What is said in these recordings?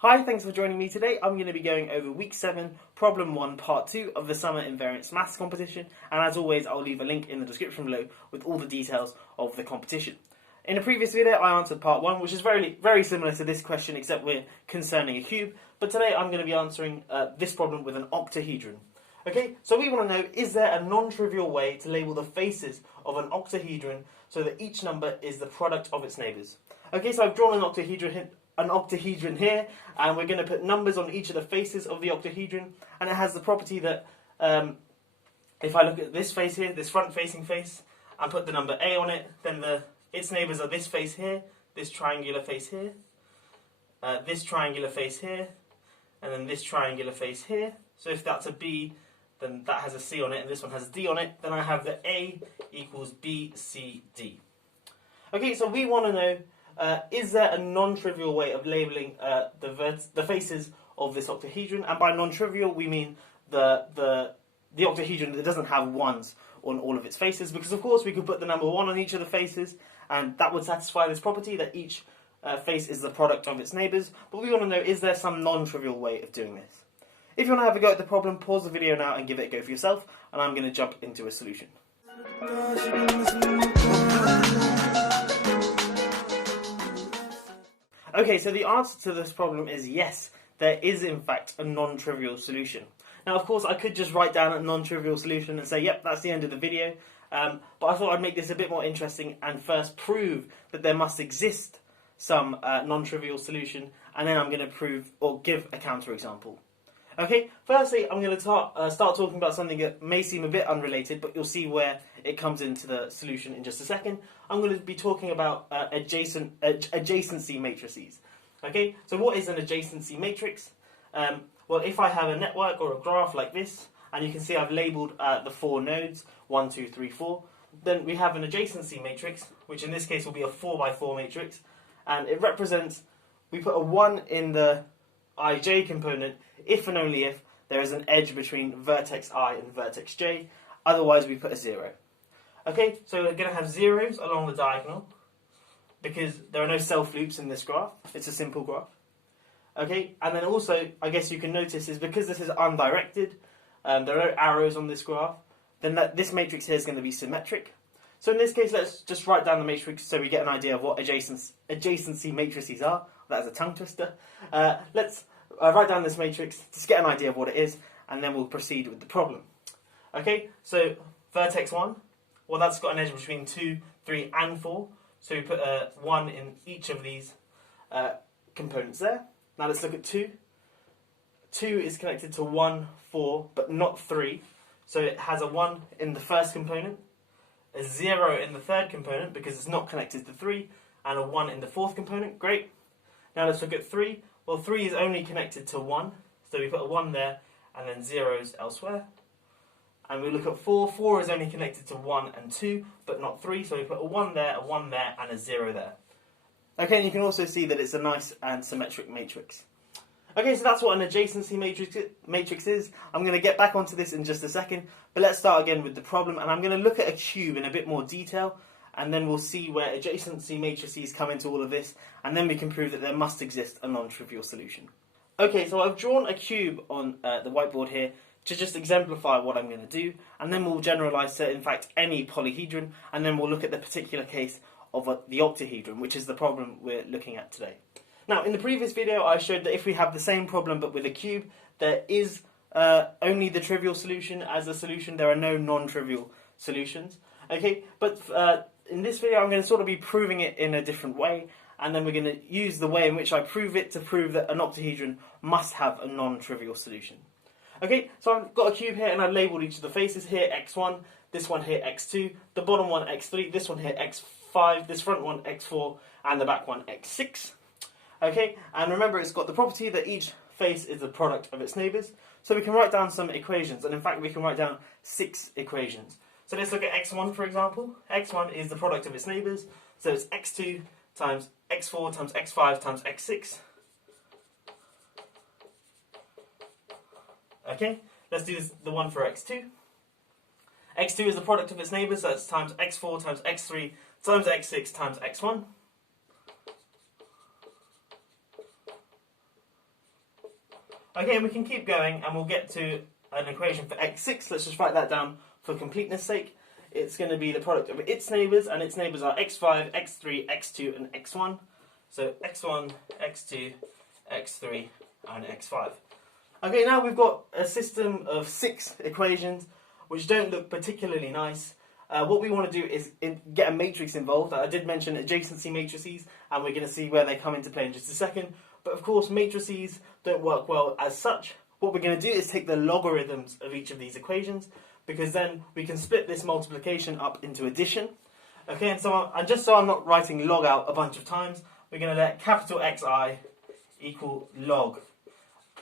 Hi, thanks for joining me today. I'm going to be going over Week 7, Problem 1, Part 2 of the Summer Invariants Maths competition, and as always I'll leave a link in the description below with all the details of the competition. In a previous video I answered Part 1, which is very similar to this question except we're concerning a cube, but today I'm going to be answering this problem with an octahedron. Okay, so we want to know, is there a non-trivial way to label the faces of an octahedron so that each number is the product of its neighbours? Okay, so I've drawn an octahedron here, and we're going to put numbers on each of the faces of the octahedron, and it has the property that if I look at this face here, this front-facing face, and put the number A on it, then its neighbours are this face here, this triangular face here, this triangular face here, and then this triangular face here. So if that's a B, then that has a C on it, and this one has a D on it, then I have that A equals B, C, D. Okay, so we want to know, is there a non-trivial way of labelling the faces of this octahedron? And by non-trivial, we mean the octahedron that doesn't have ones on all of its faces, because of course we could put the number 1 on each of the faces, and that would satisfy this property that each face is the product of its neighbours. But we want to know, is there some non-trivial way of doing this? If you want to have a go at the problem, pause the video now and give it a go for yourself, and I'm going to jump into a solution. Okay, so the answer to this problem is yes, there is in fact a non-trivial solution. Now of course I could just write down a non-trivial solution and say, yep, that's the end of the video, but I thought I'd make this a bit more interesting and first prove that there must exist some non-trivial solution, and then I'm going to prove or give a counterexample. Okay, firstly I'm going to start talking about something that may seem a bit unrelated, but you'll see where it comes into the solution in just a second. I'm going to be talking about adjacency matrices. Okay, so what is an adjacency matrix? Well, if I have a network or a graph like this, and you can see I've labelled the 4 nodes, 1, 2, 3, 4, then we have an adjacency matrix, which in this case will be a 4 by 4 matrix, and it represents, we put a 1 in the ij component if and only if there is an edge between vertex I and vertex j, otherwise we put a 0. Okay, so we're going to have zeros along the diagonal because there are no self-loops in this graph, it's a simple graph. Okay, and then also, I guess you can notice is because this is undirected, there are no arrows on this graph, then this matrix here is going to be symmetric. So in this case, let's just write down the matrix so we get an idea of what adjacency matrices are. That is a tongue twister. Let's write down this matrix to get an idea of what it is, and then we'll proceed with the problem. Okay, so vertex 1, well that's got an edge between 2, 3 and 4, so we put a 1 in each of these components there. Now let's look at 2. 2 is connected to 1, 4, but not 3, so it has a 1 in the first component, a 0 in the third component because it's not connected to 3, and a 1 in the fourth component. Great. Now let's look at 3. Well, 3 is only connected to 1, so we put a 1 there, and then zeros elsewhere. And we look at 4. 4 is only connected to 1 and 2, but not 3, so we put a 1 there, and a 0 there. Okay, and you can also see that it's a nice and symmetric matrix. Okay, so that's what an adjacency matrix is. I'm going to get back onto this in just a second, but let's start again with the problem, and I'm going to look at a cube in a bit more detail, and then we'll see where adjacency matrices come into all of this, and then we can prove that there must exist a non-trivial solution. Okay, so I've drawn a cube on the whiteboard here to just exemplify what I'm going to do, and then we'll generalise to, in fact, any polyhedron, and then we'll look at the particular case of the octahedron, which is the problem we're looking at today. Now, in the previous video, I showed that if we have the same problem but with a cube, there is only the trivial solution as a solution. There are no non-trivial solutions. Okay, but in this video, I'm going to sort of be proving it in a different way, and then we're going to use the way in which I prove it to prove that an octahedron must have a non-trivial solution. Okay, so I've got a cube here, and I've labelled each of the faces here x1, this one here x2, the bottom one x3, this one here x5, this front one x4, and the back one x6. Okay, and remember it's got the property that each face is the product of its neighbours, so we can write down some equations, and in fact we can write down 6 equations. So let's look at x1 for example. x1 is the product of its neighbours, so it's x2 times x4 times x5 times x6. Okay, let's do the one for x2. x2 is the product of its neighbours, so it's times x4 times x3 times x6 times x1. Okay, and we can keep going, and we'll get to an equation for x6. Let's just write that down for completeness sake. It's going to be the product of its neighbours, and its neighbours are x5, x3, x2, and x1. So x1, x2, x3, and x5. Okay, now we've got a system of 6 equations which don't look particularly nice. What we want to do is get a matrix involved. I did mention adjacency matrices, and we're going to see where they come into play in just a second. But of course, matrices don't work well as such. What we're going to do is take the logarithms of each of these equations, because then we can split this multiplication up into addition. Okay, and just so I'm not writing log out a bunch of times, we're going to let capital Xi equal log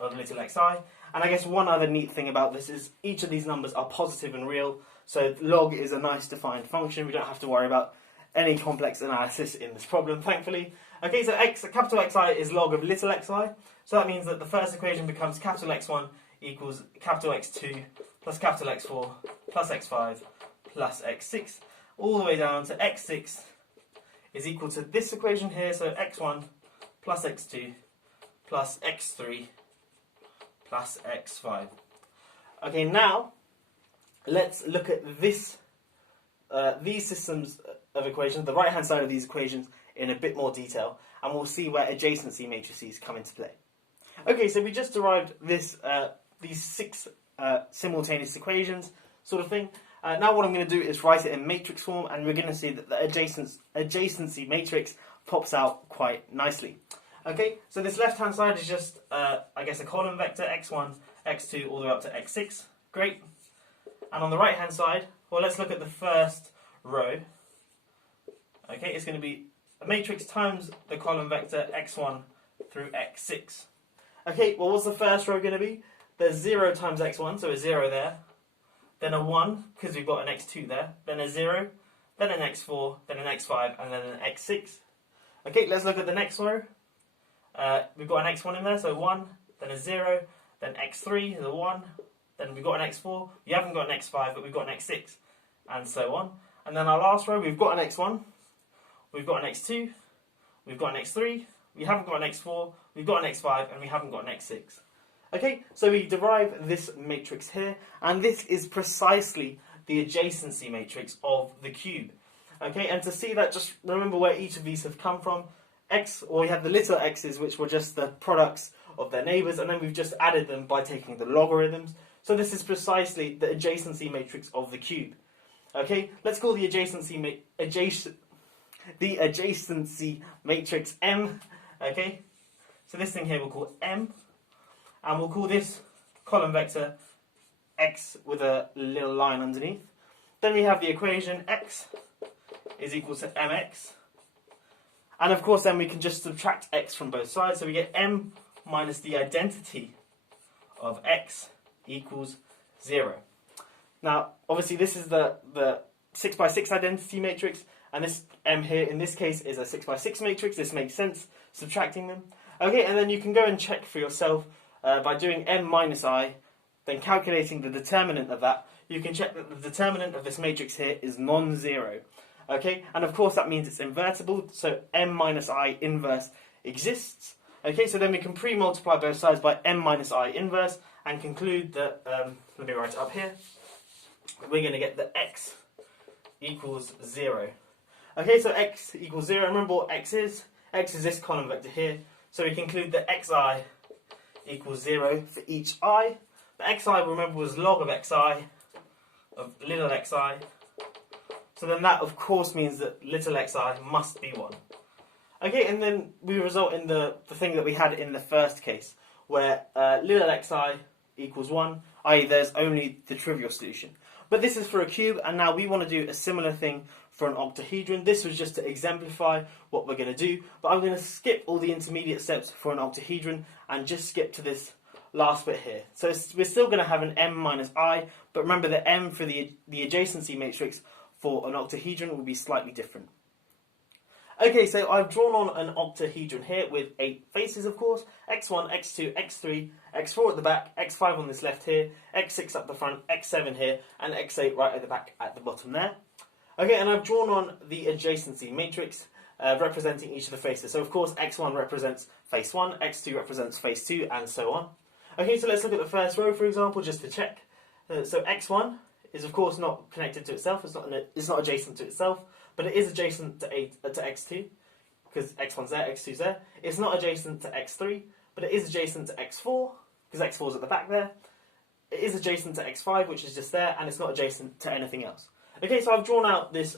of little xi. And I guess one other neat thing about this is each of these numbers are positive and real, so log is a nice defined function. We don't have to worry about any complex analysis in this problem, thankfully. Okay, so capital Xi is log of little xi, so that means that the first equation becomes capital X1 equals capital X2 plus capital X4 plus X5 plus X6, all the way down to X6 is equal to this equation here, so X1 plus X2 plus X3 plus X5. Okay, now let's look at this, these systems of equations, the right hand side of these equations, in a bit more detail, and we'll see where adjacency matrices come into play. Okay, so we just derived this, these 6 simultaneous equations, sort of thing. Now what I'm going to do is write it in matrix form, and we're going to see that the adjacency matrix pops out quite nicely. Okay, so this left-hand side is just, I guess, a column vector, x1, x2, all the way up to x6. Great. And on the right-hand side, well, let's look at the first row. Okay, it's going to be a matrix times the column vector x1 through x6. Okay, well, what's the first row going to be? There's 0 times x1, so a 0 there. Then a 1, because we've got an x2 there. Then a 0, then an x4, then an x5, and then an x6. Okay, let's look at the next row. We've got an x1 in there, so 1, then a 0, then x3 is a 1, then we've got an x4. We haven't got an x5, but we've got an x6, and so on. And then our last row, we've got an x1, we've got an x2, we've got an x3, we haven't got an x4, we've got an x5, and we haven't got an x6. Okay, so we derive this matrix here, and this is precisely the adjacency matrix of the cube. Okay, and to see that, just remember where each of these have come from. Or we have the little x's, which were just the products of their neighbours, and then we've just added them by taking the logarithms. So this is precisely the adjacency matrix of the cube. Okay, let's call the adjacency matrix M. Okay, so this thing here we'll call M, and we'll call this column vector X with a little line underneath. Then we have the equation X is equal to MX. And of course then we can just subtract x from both sides, so we get m minus the identity of x equals 0. Now obviously this is the 6 by 6 identity matrix, and this m here in this case is a 6 by 6 matrix. This makes sense, subtracting them. Okay, and then you can go and check for yourself by doing m minus I, then calculating the determinant of that. You can check that the determinant of this matrix here is non-zero. Okay, and of course that means it's invertible, so m minus I inverse exists. Okay, so then we can pre-multiply both sides by m minus I inverse and conclude that, let me write it up here, we're going to get that x equals 0. Okay, so x equals 0, remember what x is? X is this column vector here, so we conclude that xi equals 0 for each I. But xi, remember, was log of xi, of little xi. So then that, of course, means that little xi must be 1. Okay, and then we result in the thing that we had in the first case, where little xi equals 1, i.e. there's only the trivial solution. But this is for a cube, and now we want to do a similar thing for an octahedron. This was just to exemplify what we're going to do, but I'm going to skip all the intermediate steps for an octahedron and just skip to this last bit here. So we're still going to have an m minus I, but remember the m for the adjacency matrix for an octahedron will be slightly different. Okay, so I've drawn on an octahedron here with 8 faces, of course. x1, x2, x3, x4 at the back, x5 on this left here, x6 up the front, x7 here, and x8 right at the back at the bottom there. Okay, and I've drawn on the adjacency matrix representing each of the faces. So, of course, x1 represents face 1, x2 represents face 2, and so on. Okay, so let's look at the first row, for example, just to check. So x1 is of course not connected to itself. It's not adjacent to itself, but it is adjacent to x2 because x1's there, x2's there. It's not adjacent to x3, but it is adjacent to x4 because x4's at the back there. It is adjacent to x5, which is just there, and it's not adjacent to anything else. Okay, so I've drawn out this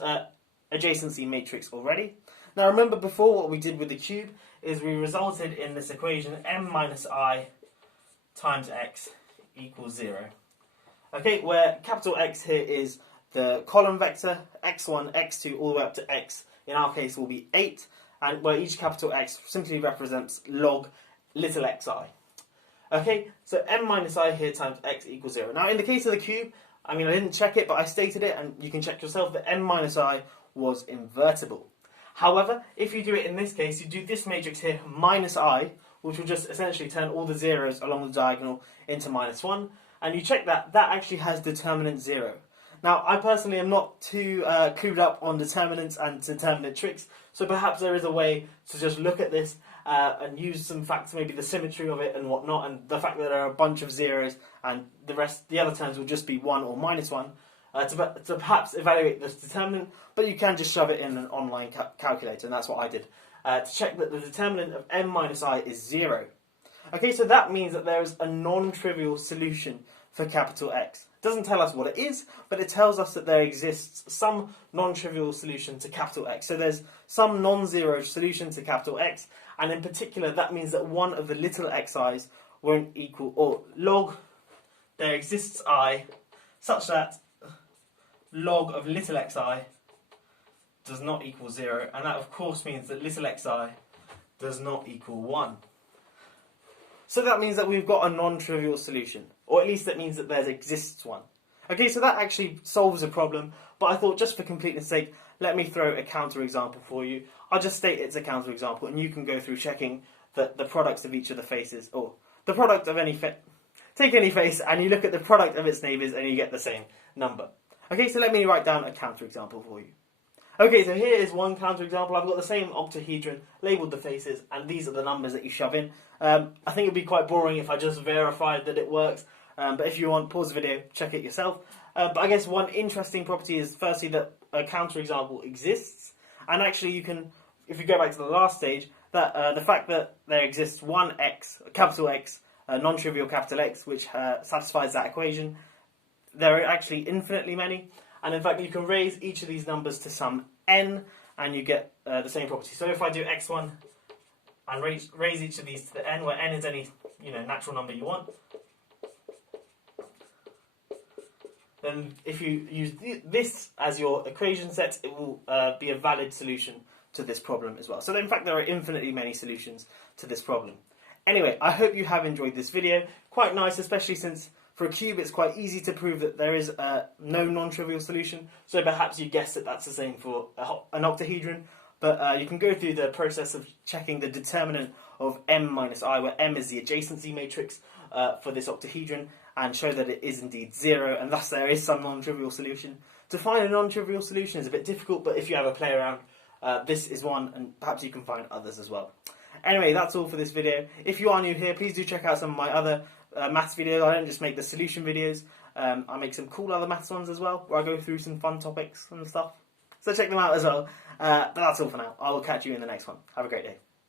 adjacency matrix already. Now remember before what we did with the cube is we resulted in this equation m minus I times x equals 0. Okay, where capital X here is the column vector, x1, x2, all the way up to x, in our case will be 8, and where each capital X simply represents log little xi. Okay, so m minus I here times x equals 0. Now in the case of the cube, I mean I didn't check it, but I stated it, and you can check yourself that m minus I was invertible. However, if you do it in this case, you do this matrix here, minus I, which will just essentially turn all the zeros along the diagonal into -1, and you check that, that actually has determinant 0. Now, I personally am not too clued up on determinants and determinant tricks, so perhaps there is a way to just look at this and use some facts, maybe the symmetry of it and whatnot, and the fact that there are a bunch of zeros and the other terms will just be 1 or -1, to perhaps evaluate this determinant, but you can just shove it in an online calculator, and that's what I did, to check that the determinant of m minus I is 0. Okay, so that means that there is a non-trivial solution for capital X. It doesn't tell us what it is, but it tells us that there exists some non-trivial solution to capital X. So there's some non-zero solution to capital X, and in particular that means that one of the little xi's won't equal, or log, there exists I, such that log of little xi does not equal 0, and that of course means that little xi does not equal 1. So that means that we've got a non-trivial solution, or at least that means that there exists one. Okay, so that actually solves a problem, but I thought just for completeness sake, let me throw a counterexample for you. I'll just state it's a counterexample, and you can go through checking that the products of each of the faces, or the product of any take any face, and you look at the product of its neighbours, and you get the same number. Okay, so let me write down a counterexample for you. Okay, so here is one counterexample. I've got the same octahedron, labelled the faces, and these are the numbers that you shove in. I think it would be quite boring if I just verified that it works, but if you want, pause the video, check it yourself. But I guess one interesting property is firstly that a counterexample exists, and actually you can, if you go back to the last stage, that the fact that there exists one x, capital X, non-trivial capital X, which satisfies that equation, there are actually infinitely many. And in fact, you can raise each of these numbers to some n, and you get the same property. So if I do x1 and raise each of these to the n, where n is any natural number you want, then if you use this as your equation set, it will be a valid solution to this problem as well. So in fact, there are infinitely many solutions to this problem. Anyway, I hope you have enjoyed this video. Quite nice, especially since for a cube, it's quite easy to prove that there is no non-trivial solution, so perhaps you guessed that that's the same for an octahedron, but you can go through the process of checking the determinant of m minus I, where m is the adjacency matrix for this octahedron, and show that it is indeed 0, and thus there is some non-trivial solution. To find a non-trivial solution is a bit difficult, but if you have a play around, this is one, and perhaps you can find others as well. Anyway, that's all for this video. If you are new here, please do check out some of my other maths videos. I don't just make the solution videos. I make some cool other maths ones as well, where I go through some fun topics and stuff. So check them out as well. But that's all for now. I will catch you in the next one. Have a great day.